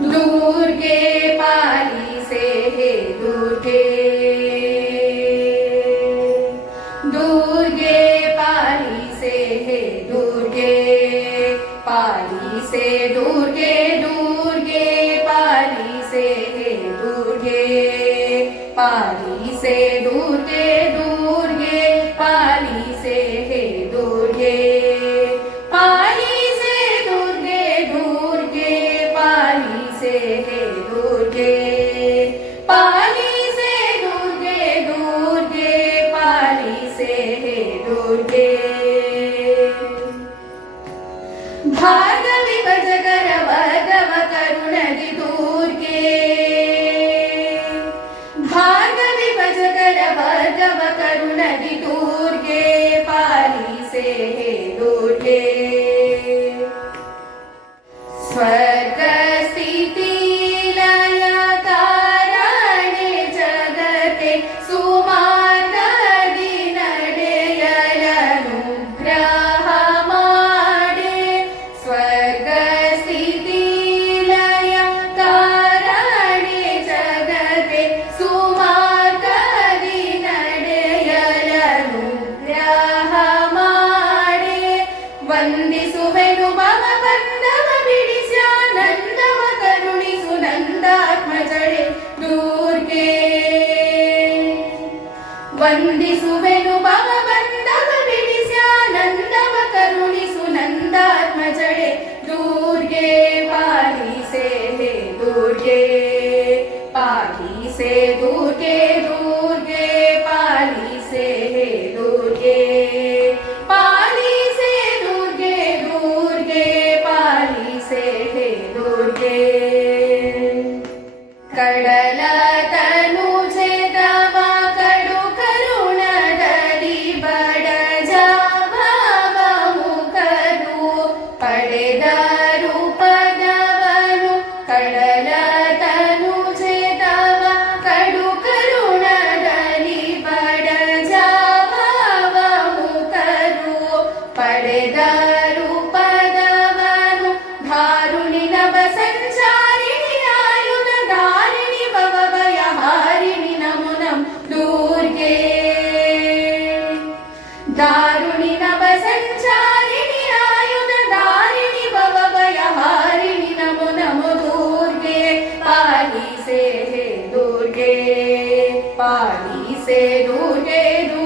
दूर के पाली से हे दूर के दूर के पाली से हे दूर के पाली से दूर के दूर के पाली से हे दूर के पारी से दूर के विभजकर भगव करुण ಮೆರೆಯುವೆನು ಮಮ ಬಂಧವ ಬಿಡಿಸ ನಂದವ ಕರುಣಿಸು ನಂದಾತ್ಮಜಡೆ ದೂರ್ಗೆ. ವಂದಿಸುವೆನು ಮಮ ಬಂಧವ ಬಿಡಿಸ ನಂದವ ಕರುಣಿಸು ನಂದಾತ್ಮಜಡೆ ದೂರ್ಗೆ. കടല hey doo day doo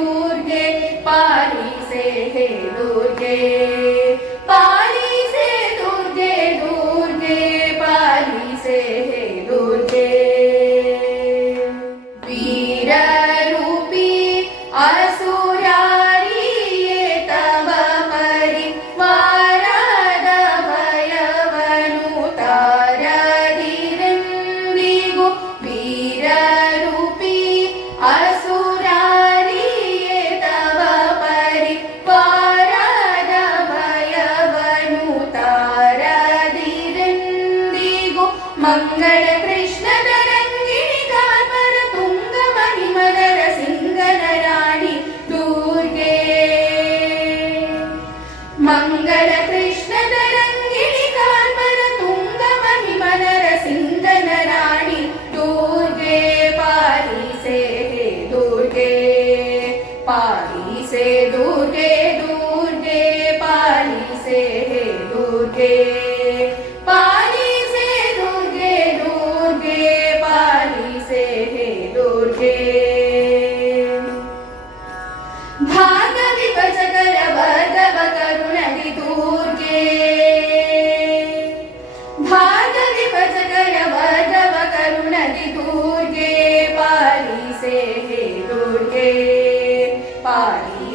മംഗള കൃഷ്ണ തരംഗിണി കാൽമന തുംഗമണിമകര സിംഗനരാണി ദൂർഗേ. മംഗള കൃഷ്ണ തരംഗിണി കാൽമന തുംഗമണിമകര സിംഗനരാണി ദൂർഗേ പാരീസേ ദൂർഗേ. പാരീസേ ദൂർഗേ ദൂർഗേ പാരീസേ ദൂർഗേ. जननी दुर्गे पारी से हे दुर्गे पारी